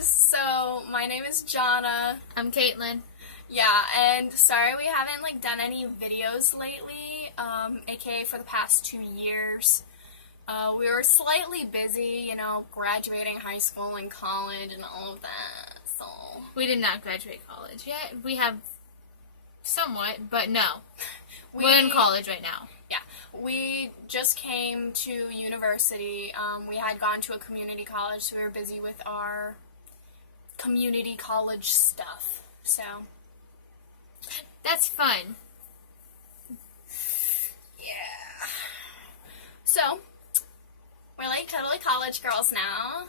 So, my name is Jonna. I'm Caitlin. Yeah, and sorry we haven't done any videos lately, aka for the past 2 years. We were slightly busy, graduating high school and college and all of that, so... We did not graduate college yet. We have somewhat, but no. We're in college right now. Yeah, we just came to university. We had gone to a community college, so we were busy with our community college stuff, so... That's fun. Yeah. So, we're like totally college girls now.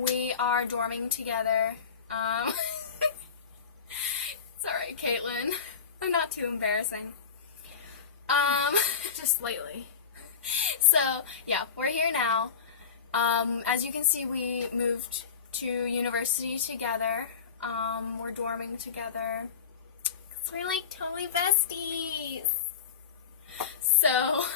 We are dorming together. It's alright, Caitlin. I'm not too embarrassing. Just lately. So, yeah, we're here now. As you can see, we moved to university together. We're dorming together. 'Cause we're like totally besties. So,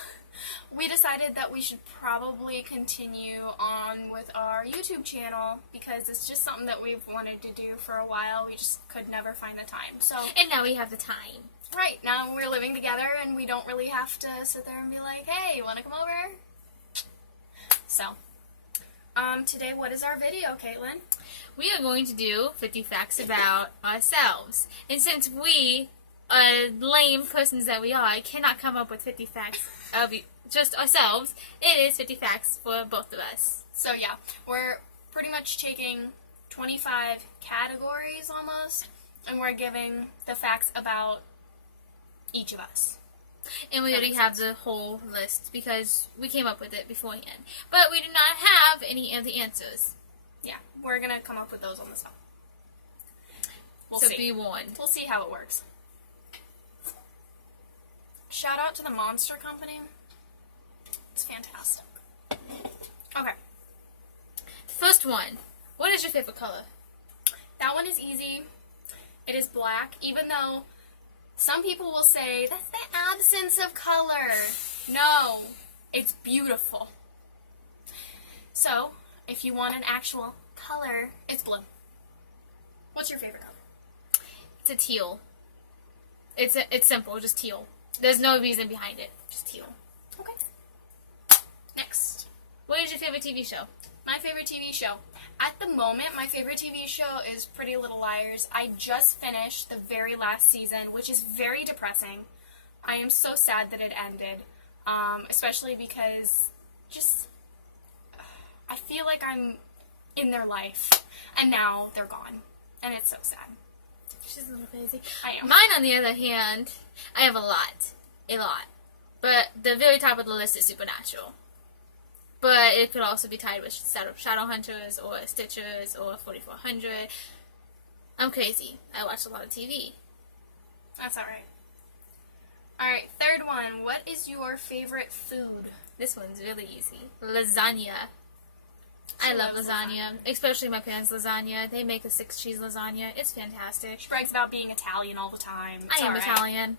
we decided that we should probably continue on with our YouTube channel because it's just something that we've wanted to do for a while. We just could never find the time. So, And now we have the time. right, now we're living together and we don't really have to sit there and be like, hey, you want to come over? So, today what is our video, Caitlin? We are going to do 50 facts about ourselves. And since we are lame persons that we are, cannot come up with 50 facts of just ourselves, it is 50 facts for both of us. So yeah, we're pretty much taking 25 categories almost, and we're giving the facts about each of us. And we already have the whole list because we came up with it beforehand. But we do not have any of the answers. Yeah, we're gonna come up with those on the spot. We'll So see. be warned. We'll see how it works. Shout out to the Monster Company. It's fantastic. Okay, The first one. What is your favorite color? that one is easy. It is black, even though some people will say, that's the absence of color. No, it's beautiful. So, if you want an actual color, it's blue. What's your favorite color? It's a teal. It's simple, just teal. There's no reason behind it. Just teal. Okay. Next. What is your favorite TV show? My favorite TV show. At the moment, my favorite TV show is Pretty Little Liars. I just finished the very last season, which is very depressing. I am so sad that it ended, especially because I feel like I'm in their life, and now they're gone, and it's so sad. She's a little crazy. I am. Mine, on the other hand, I have a lot. A lot. But the very top of the list is Supernatural. But it could also be tied with Shadowhunters or Stitchers or 4400. I'm crazy. I watch a lot of TV. That's alright. Alright, third one. What is your favorite food? This one's really easy. Lasagna. I love lasagna. Especially my parents' lasagna. They make a 6-cheese lasagna. It's fantastic. She brags about being Italian all the time. It's I am alright. Italian.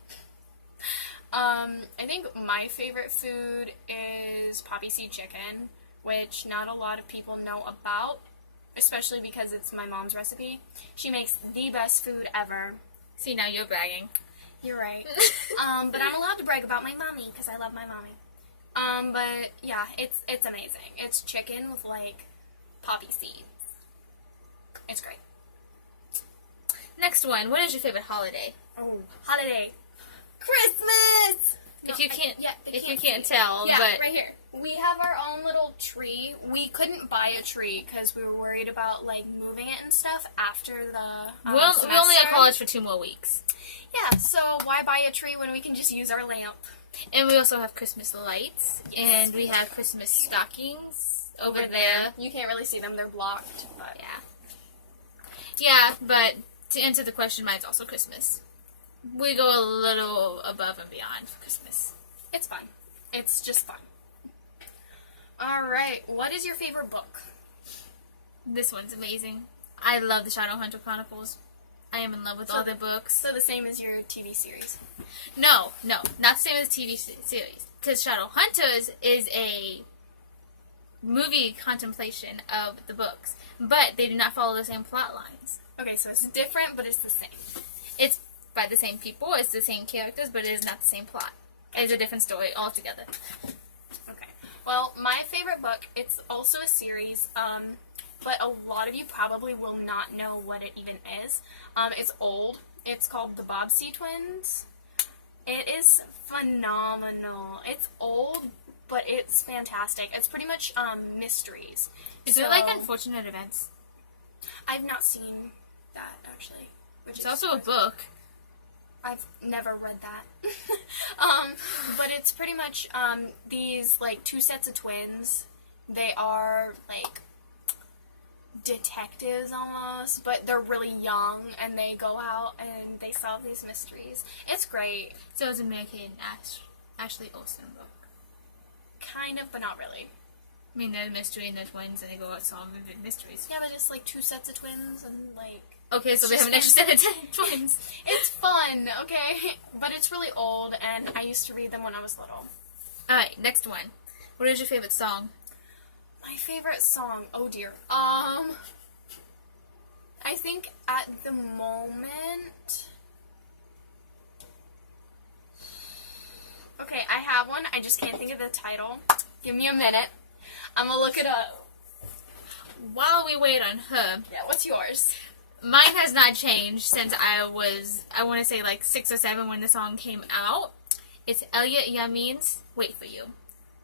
I think my favorite food is poppy seed chicken, which not a lot of people know about, especially because it's my mom's recipe. She makes the best food ever. See, now you're bragging. You're right. But I'm allowed to brag about my mommy because I love my mommy. But yeah, it's amazing. It's chicken with poppy seeds. It's great. Next one. What is your favorite holiday? Oh, holiday. Christmas! If you can't, they if you can't tell, Yeah, but right here. We have our own little tree. We couldn't buy a tree because we were worried about moving it and stuff after the we only semester. at college for 2 more weeks. Yeah, so why buy a tree when we can just use our lamp? And we also have Christmas lights, Yes. and we have Christmas stockings over there. You can't really see them; they're blocked. But Yeah, but to answer the question, mine's also Christmas. We go a little above and beyond for Christmas. it's fun. It's just fun. All right, what is your favorite book? This one's amazing. I love the Shadowhunter Chronicles. I am in love with all their books. So the same as your TV series. No, not the same as TV series. Because Shadowhunters is a movie contemplation of the books, but they do not follow the same plot lines. Okay, so it's different, but it's the same. It's by the same people, it's the same characters, but it is not the same plot. It's a different story altogether. Okay. Well, my favorite book, it's also a series, but a lot of you probably will not know what it even is. It's old. It's called The Bobbsey Twins. It is phenomenal. It's old, but it's fantastic. It's pretty much mysteries. Is it like Unfortunate Events? I've not seen that, actually. It's also a book. I've never read that. But it's pretty much these, like, two sets of twins. They are, like, detectives almost, but they're really young, and they go out and they solve these mysteries. It's great. So it's a Mary-Kate and Ashley Olsen book. Kind of, but not really. I mean, they're a mystery and they're twins, and they go out solving mysteries. Yeah, but it's, like, two sets of twins, and, like... Okay, so they have an extra set of twins. It's fun, okay? But it's really old, and I used to read them when I was little. Alright, next one. What is your favorite song? My favorite song, oh dear. I think at the moment... Okay, I have one. I just can't think of the title. Give me a minute. I'm gonna look it up. While we wait on her, Yeah, what's yours? mine has not changed since I want to say like 6 or 7 when the song came out. It's Elliot Yamin's Wait For You.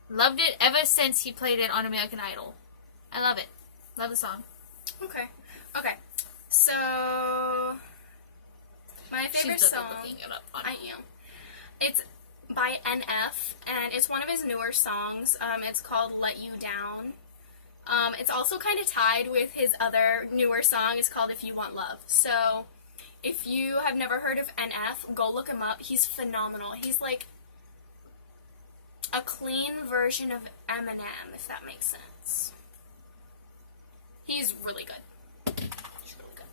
Loved it ever since he played it on American Idol. I love it. Love the song. Okay. Okay. So, my favorite She's song... looking it up on I am. It's by NF, and it's one of his newer songs. It's called Let You Down. It's also kind of tied with his other newer song. It's called If You Want Love. So, if you have never heard of NF, go look him up. He's phenomenal. He's like a clean version of Eminem, if that makes sense. He's really good. He's really good.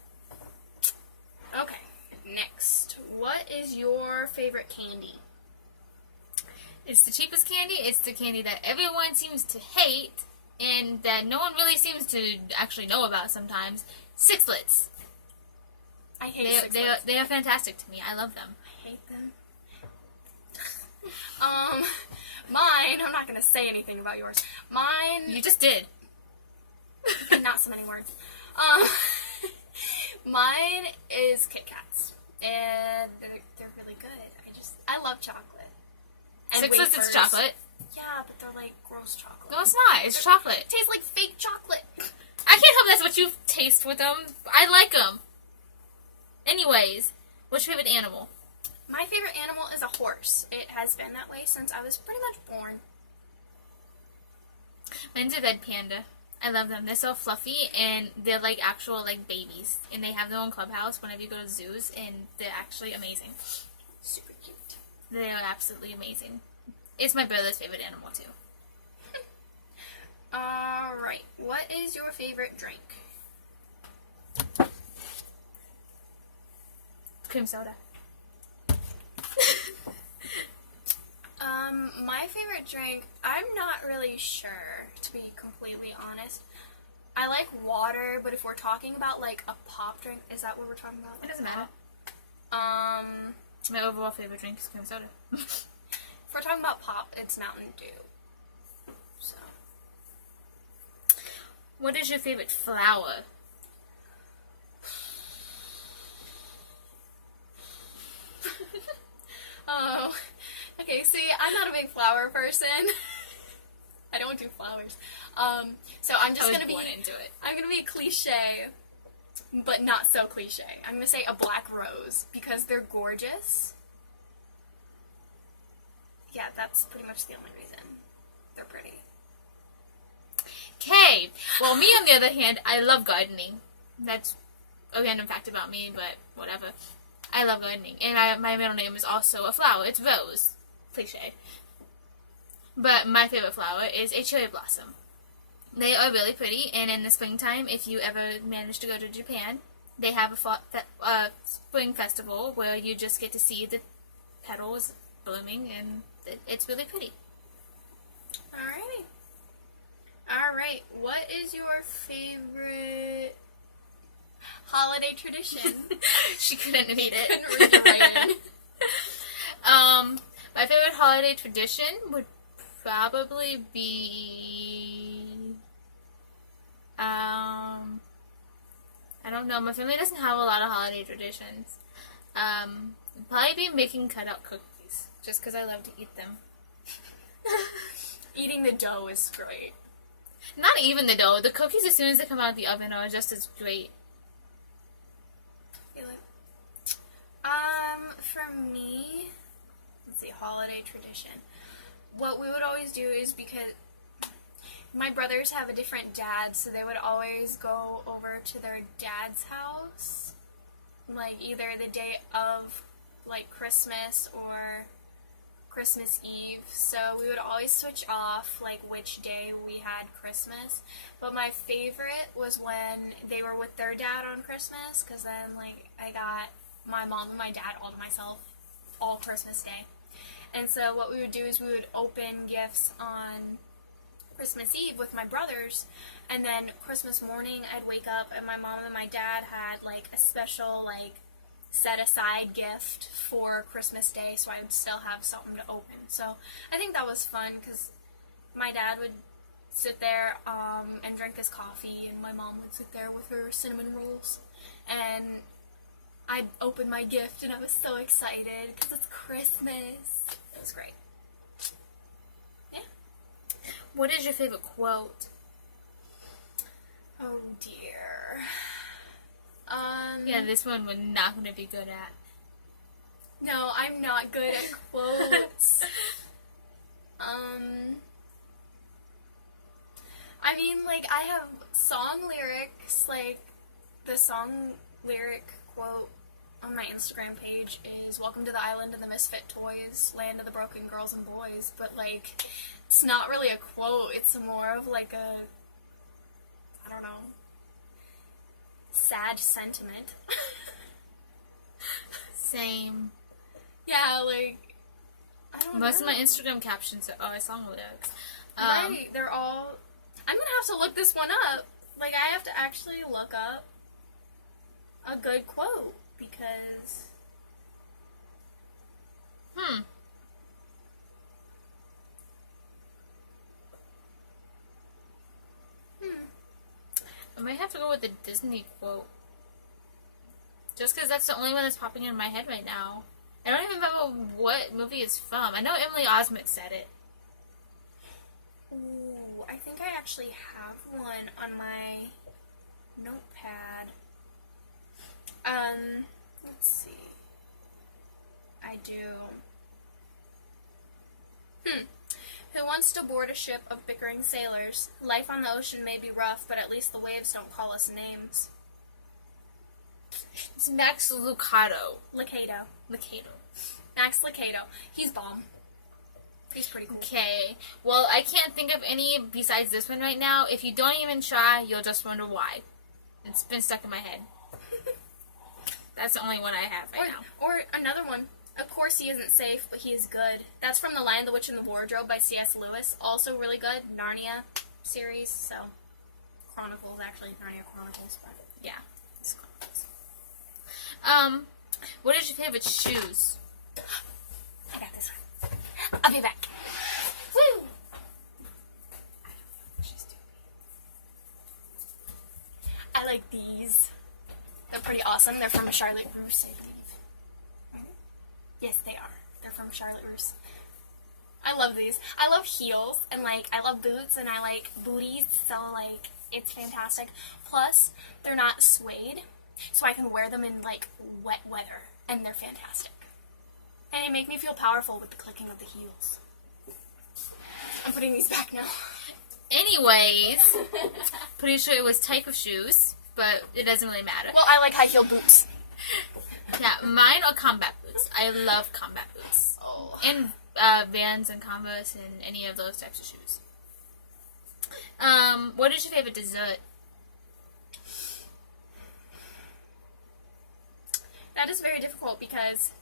Okay, next. What is your favorite candy? It's the cheapest candy. It's the candy that everyone seems to hate and that no one really seems to actually know about sometimes. Sixlets. I hate They are fantastic to me. I love them. I hate them. Mine, I'm not going to say anything about yours. Mine, You just did. not so many words. Mine is Kit Kats. And they're really good. I love chocolate. And Sixlets wafers. is chocolate. Yeah, but they're like gross chocolate. No, it's not. It's chocolate. It tastes like fake chocolate. I can't help that's what you taste with them. I like them. Anyways, what's your favorite animal? My favorite animal is a horse. It has been that way since I was pretty much born. Mine's a red panda. I love them. They're so fluffy, and they're like actual like babies. And they have their own clubhouse whenever you go to zoos, and they're actually amazing. Super cute. They are absolutely amazing. It's my brother's favorite animal too. Alright, what is your favorite drink? Cream soda. My favorite drink, I'm not really sure, to be completely honest. I like water, but if we're talking about like a pop drink, is that what we're talking about? It doesn't matter. Um, My overall favorite drink is cream soda. if we're talking about pop, it's Mountain Dew. So, What is your favorite flower? oh, okay, see, I'm not a big flower person. I don't do flowers. So I'm just gonna be into it. I'm gonna be cliche, but not so cliche. I'm gonna say a black rose because they're gorgeous. Yeah, that's pretty much the only reason. They're pretty. Okay. Well, me on the other hand, I love gardening. That's a random fact about me, but whatever. I love gardening, and my middle name is also a flower. It's Rose. Cliche. But my favorite flower is a cherry blossom. They are really pretty, and in the springtime, if you ever manage to go to Japan, they have a spring festival where you just get to see the petals blooming, and it's really pretty. Alrighty. All right. What is your favorite holiday tradition? She couldn't read it. Couldn't read your writing. My favorite holiday tradition would probably be, I don't know. My family doesn't have a lot of holiday traditions. It'd probably be making cutout cookies, just because I love to eat them. Eating the dough is great. Not even the dough. The cookies, as soon as they come out of the oven, are just as great. Feel it. For me, let's see, holiday tradition. What we would always do is, because my brothers have a different dad, so they would always go over to their dad's house, like either the day of like Christmas or Christmas Eve. So we would always switch off like which day we had Christmas. But my favorite was when they were with their dad on Christmas, because then like I got my mom and my dad all to myself all Christmas Day. And so what we would do is we would open gifts on Christmas Eve with my brothers, and then Christmas morning I'd wake up and my mom and my dad had like a special like set aside gift for Christmas Day, so I would still have something to open. So I think that was fun, because my dad would sit there and drink his coffee, and my mom would sit there with her cinnamon rolls, and I'd open my gift, and I was so excited because it's Christmas. It was great. Yeah. What is your favorite quote? Oh dear. Yeah, this one we're not going to be good at. No, I'm not good at quotes. I mean, like, I have song lyrics, like, the song lyric quote on my Instagram page is, "Welcome to the island of the misfit toys, land of the broken girls and boys," but, like, it's not really a quote, it's more of, like, a, I don't know, sad sentiment. Same. Yeah, like, I don't know. Most of my Instagram captions are song lyrics. Right, they're all... I'm gonna have to look this one up. Like, I have to actually look up a good quote, because... I might have to go with the Disney quote. Just because that's the only one that's popping in my head right now. I don't even remember what movie it's from. I know Emily Osment said it. Ooh, I think I actually have one on my notepad. Let's see. I do. Who wants to board a ship of bickering sailors? Life on the ocean may be rough, but at least the waves don't call us names. It's Max Lucado. Lucado. Lucado. Max Lucado. He's bomb. He's pretty cool. Okay. Well, I can't think of any besides this one right now. If you don't even try, you'll just wonder why. It's been stuck in my head. That's the only one I have right now. Or another one. Of course he isn't safe, but he is good. That's from The Lion, the Witch, and the Wardrobe by C.S. Lewis. Also really good. Narnia series, so... Chronicles, actually. Narnia Chronicles, but... Yeah. It's Chronicles. What is your favorite shoes? I got this one. I'll be back. Woo! I like these. They're pretty awesome. They're from Charlotte Russe, I believe. Yes, they are. They're from Charlotte Russe. I love these. I love heels, and, like, I love boots, and I like booties, so, like, it's fantastic. Plus, they're not suede, so I can wear them in, like, wet weather, and they're fantastic. And they make me feel powerful with the clicking of the heels. I'm putting these back now. Anyways, pretty sure it was type of shoes, but it doesn't really matter. Well, I like high heel boots. Yeah, mine are combat boots. I love combat boots. Oh. And Vans and Converse and any of those types of shoes. What is your favorite dessert? That is very difficult because,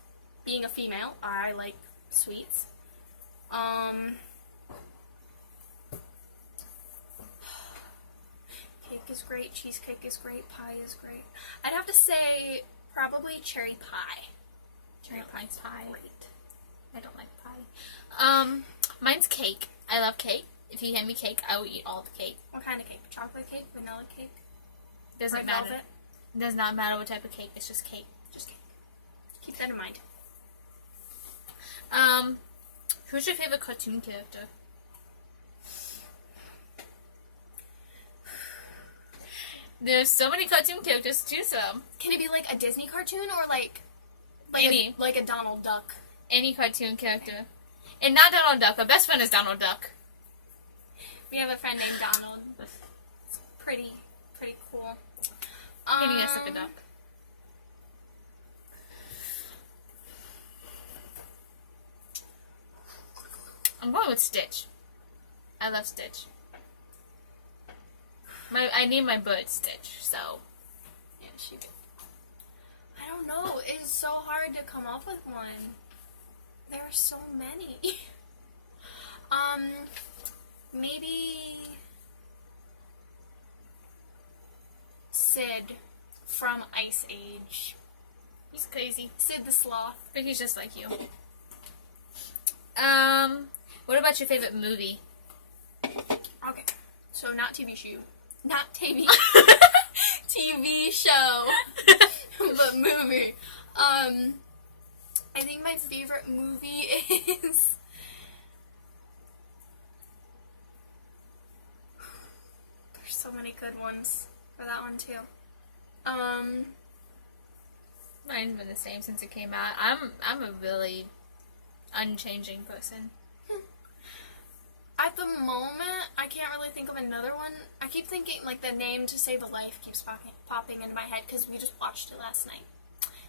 being a female, I like sweets. is great, cheesecake is great, pie is great. I'd have to say probably cherry pie. Cherry pie's pie. Great. I don't like pie. Mine's cake. I love cake. If you hand me cake, I will eat all the cake. What kind of cake? Chocolate cake? Vanilla cake? Doesn't Red matter. velvet? It does not matter what type of cake. It's just cake. Just cake. Keep that in mind. Who's your favorite cartoon character? There's so many cartoon characters to choose from. Can it be like a Disney cartoon or like Any. like a Donald Duck? Any cartoon character. And not Donald Duck. Our best friend is Donald Duck. We have a friend named Donald. It's pretty cool. Eating us like a duck. I'm going with Stitch. I love Stitch. I named my bird Stitch, so. Yeah, she did. I don't know. It's so hard to come up with one. There are so many. Maybe Sid from Ice Age. He's crazy. Sid the Sloth. But he's just like you. What about your favorite movie? Okay. So not TV show. Not TV. TV show. But movie. I think my favorite movie is there's so many good ones for that one too. Mine's been the same since it came out. I'm a really unchanging person. At the moment, I can't really think of another one. I keep thinking, like, the name To Save a Life keeps popping into my head because we just watched it last night.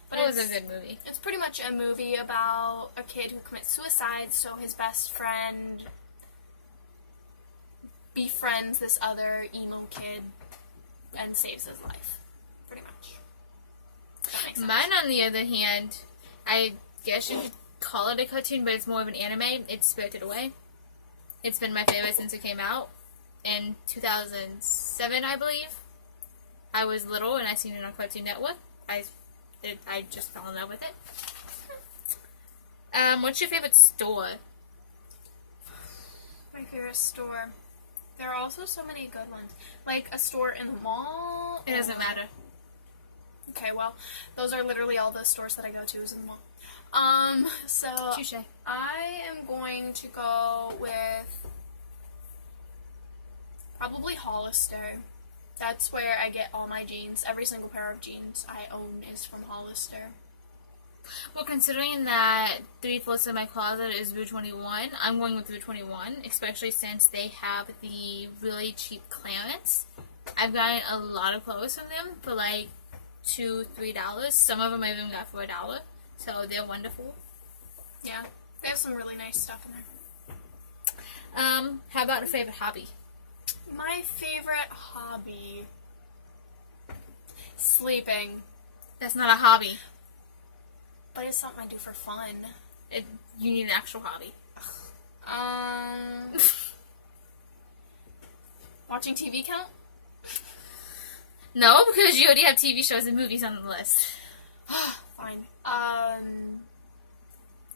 But It was a good movie. It's pretty much a movie about a kid who commits suicide, so his best friend befriends this other emo kid and saves his life. Pretty much. That makes sense. Mine, on the other hand, I guess you could call it a cartoon, but it's more of an anime. It's Spirited Away. It's been my favorite since it came out in 2007, I believe. I was little and I seen it on Cartoon Network. I just fell in love with it. What's your favorite store? My favorite store. There are also so many good ones. Like a store in the mall. It doesn't matter. Okay, well, those are literally all the stores that I go to is in the mall. So Touche. I am going to go with probably Hollister. That's where I get all my jeans. Every single pair of jeans I own is from Hollister. Well, considering that 3/4 of my closet is Rue 21, I'm going with Rue 21, especially since they have the really cheap clearance. I've gotten a lot of clothes from them for like $2-3. Some of them I even got for $1. So they're wonderful. Yeah, they have some really nice stuff in there. How about a favorite hobby? My favorite hobby. Sleeping. That's not a hobby. But it's something I do for fun. You need an actual hobby. Watching TV count? No, because you already have TV shows and movies on the list. Fine.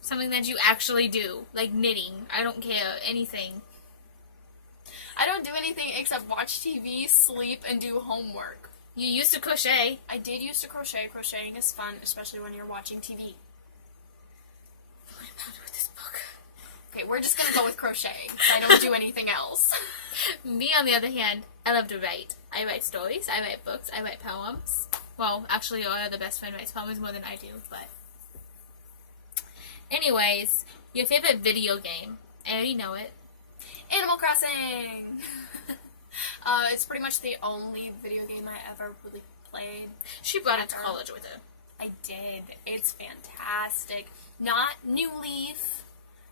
Something that you actually do, like knitting. I don't care, anything. I don't do anything except watch TV, sleep, and do homework. You used to crochet. I did used to crochet. Crocheting is fun, especially when you're watching TV. What am I doing with this book? Okay, we're just gonna go with crocheting. I don't do anything else. Me, on the other hand, I love to write. I write stories, I write books, I write poems. Well, actually, our other best friend writes poems more than I do, but... Anyways, your favorite video game. I already know it. Animal Crossing! It's pretty much the only video game I ever really played. She brought it to college with her. I did. It's fantastic. Not New Leaf.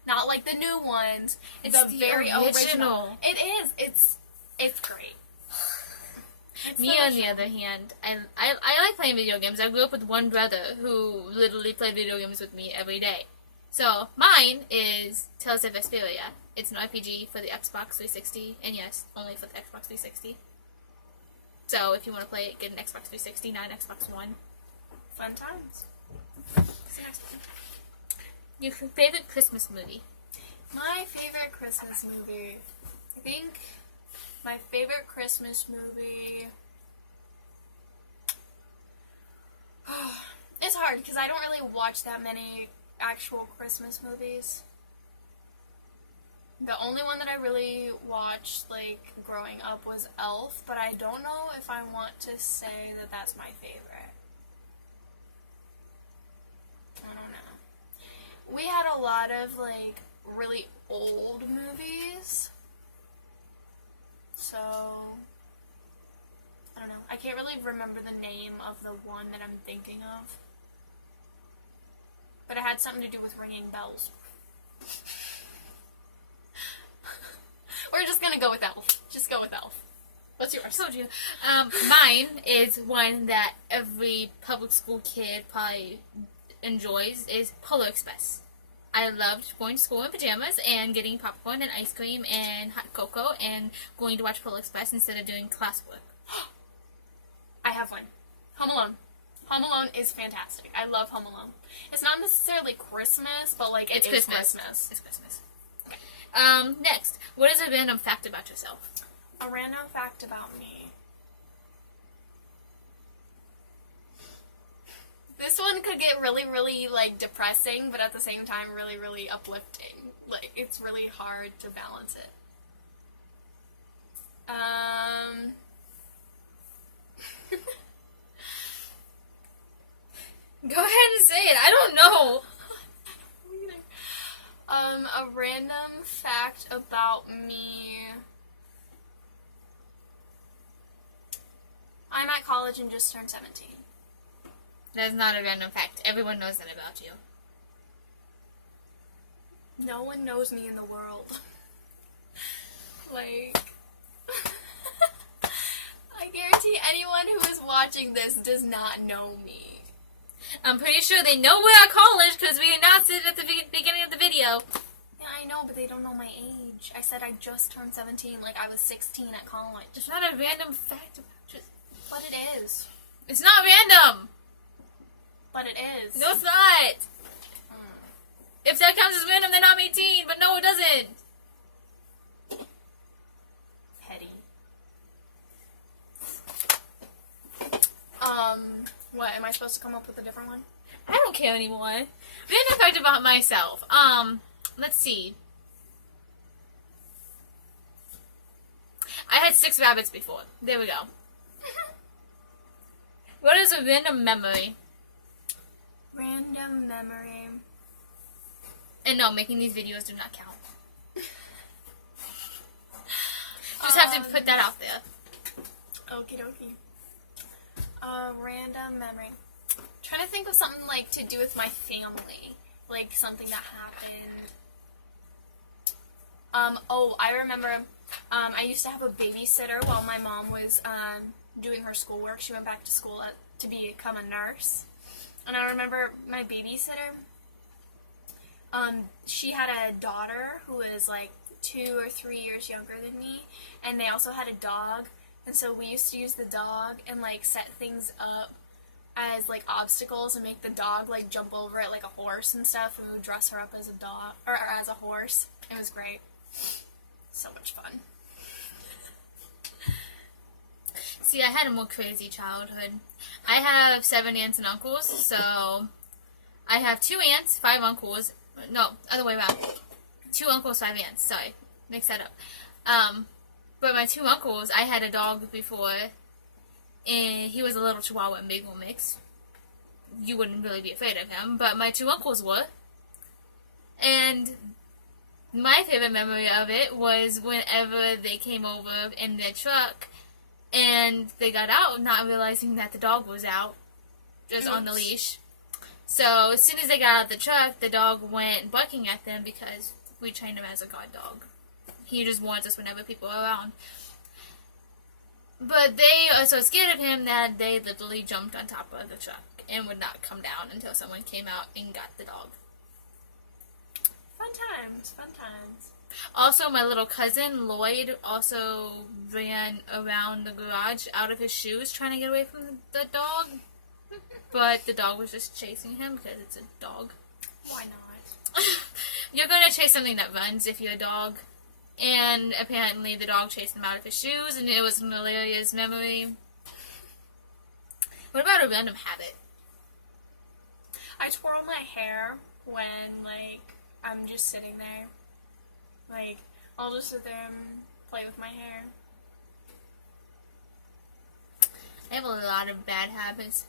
Not like the new ones. It's the very original. It is. It's great. It's Me, on the other hand, I like playing video games. I grew up with one brother who literally played video games with me every day. So, mine is Tales of Vesperia. It's an RPG for the Xbox 360, and yes, only for the Xbox 360. So if you want to play it, get an Xbox 360, not an Xbox One. Fun times. What's the next one? Your favorite Christmas movie? My favorite Christmas movie. I think my favorite Christmas movie. It's hard because I don't really watch that many actual Christmas movies. The only one that I really watched, like, growing up was Elf, but I don't know if I want to say that that's my favorite. I don't know. We had a lot of, like, really old movies. So, I don't know. I can't really remember the name of the one that I'm thinking of. But it had something to do with ringing bells. We're just gonna go with Elf. Just go with Elf. What's yours? I told you. Mine is one that every public school kid probably enjoys, is Polar Express. I loved going to school in pajamas and getting popcorn and ice cream and hot cocoa and going to watch Polar Express instead of doing classwork. I have one. Home Alone. Home Alone is fantastic. I love Home Alone. It's not necessarily Christmas, but, like, it's Christmas. It's Christmas. Next, what is a random fact about yourself? A random fact about me. This one could get really, really, like, depressing, but at the same time really, really uplifting. Like, it's really hard to balance it. Go ahead and say it. I don't know. A random fact about me. I'm at college and just turned 17. That's not a random fact. Everyone knows that about you. No one knows me in the world. Like, I guarantee anyone who is watching this does not know me. I'm pretty sure they know we're at college because we announced it at the beginning of the video. Yeah, I know, but they don't know my age. I said I just turned 17, like I was 16 at college. It's not a random fact about you. But it is. It's not random. But it is. No, it's not. If that counts as random, then I'm 18, but no, it doesn't. Petty. What, am I supposed to come up with a different one? I don't care anymore. Random fact about myself. Let's see. I had 6 rabbits before. There we go. What is a random memory? Random memory. And no, making these videos do not count. Just have to put that out there. Okie dokie. Random memory. Trying to think of something, like, to do with my family. Like, something that happened. I remember, I used to have a babysitter while my mom was, doing her schoolwork. She went back to school to become a nurse. And I remember my babysitter, she had a daughter who was, like, 2 or 3 years younger than me. And they also had a dog. And so we used to use the dog and, like, set things up as, like, obstacles and make the dog, like, jump over it like a horse and stuff. And we would dress her up as a dog, or as a horse. It was great. So much fun. See, I had a more crazy childhood. I have 7 aunts and uncles, so I have 2 aunts, 5 uncles. No, other way around. 2 uncles, 5 aunts. Sorry, mix that up. But my 2 uncles, I had a dog before, and he was a little Chihuahua and Beagle mix. You wouldn't really be afraid of him, but my 2 uncles were. And my favorite memory of it was whenever they came over in their truck, and they got out, not realizing that the dog was out, just on the leash. So as soon as they got out of the truck, the dog went barking at them because we trained him as a guard dog. He just warns us whenever people are around. But they are so scared of him that they literally jumped on top of the truck and would not come down until someone came out and got the dog. Fun times, fun times. Also, my little cousin, Lloyd, also ran around the garage out of his shoes trying to get away from the dog. But the dog was just chasing him because it's a dog. Why not? You're going to chase something that runs if you're a dog. And apparently the dog chased him out of his shoes, and it was an hilarious memory. What about a random habit? I twirl my hair when, like, I'm just sitting there. Like, I'll just sit there and play with my hair. I have a lot of bad habits.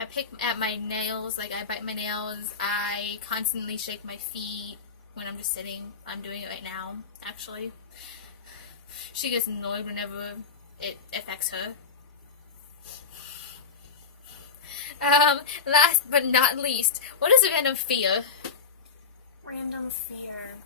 I pick at my nails, like I bite my nails. I constantly shake my feet when I'm just sitting. I'm doing it right now, actually. She gets annoyed whenever it affects her. Last but not least, what is a random fear? Random fear.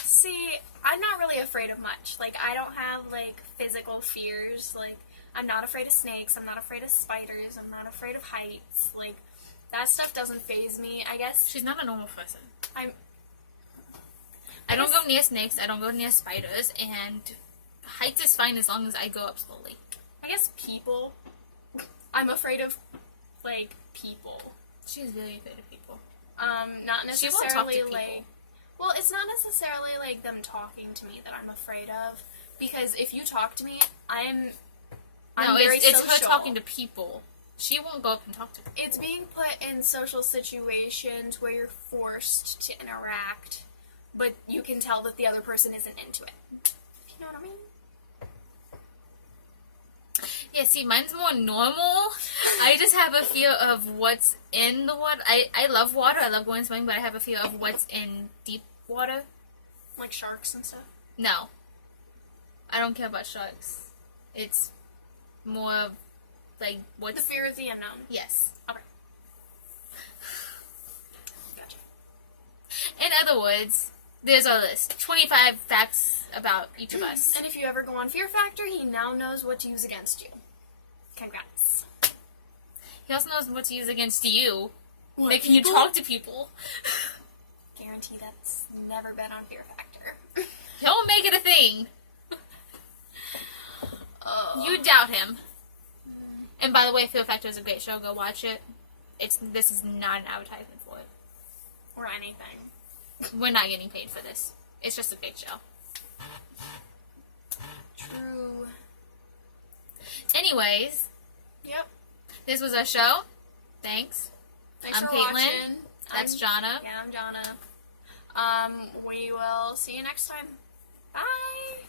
See, I'm not really afraid of much. Like, I don't have, like, physical fears. Like, I'm not afraid of snakes. I'm not afraid of spiders. I'm not afraid of heights. Like, that stuff doesn't faze me. I guess She's not a normal person. I'm... I don't go near snakes, I don't go near spiders, and heights is fine as long as I go up slowly. I guess people. I'm afraid of, like, people. She's really afraid of people. Not She won't talk necessarily, to people. like... Well, it's not necessarily, like, them talking to me that I'm afraid of. Because if you talk to me, I'm No, very it's social. her talking to people. She won't go up and talk to people. It's being put in social situations where you're forced to interact, but you can tell that the other person isn't into it. If you know what I mean? Yeah, see, mine's more normal. I just have a fear of what's in the water. I love water. I love going swimming, but I have a fear of what's in deep water. Like sharks and stuff. No. I don't care about sharks. It's more of, like, The what's... fear of the unknown. Yes. Okay. Gotcha. In other words, there's our list. 25 facts about each of us. And if you ever go on Fear Factor, he now knows what to use against you. Congrats. He also knows what to use against you. What, Making you people? talk to people. Guarantee that's never been on Fear Factor. Don't make it a thing. Oh. You doubt him. And by the way, Fear Factor is a great show. Go watch it. This is not an advertisement for it. Or anything. We're not getting paid for this. It's just a great show. True. Anyways, Yep. this was our show. Thanks. Thanks I'm for Caitlin. watching. That's Jonna. Yeah, I'm Jonna. We will see you next time. Bye.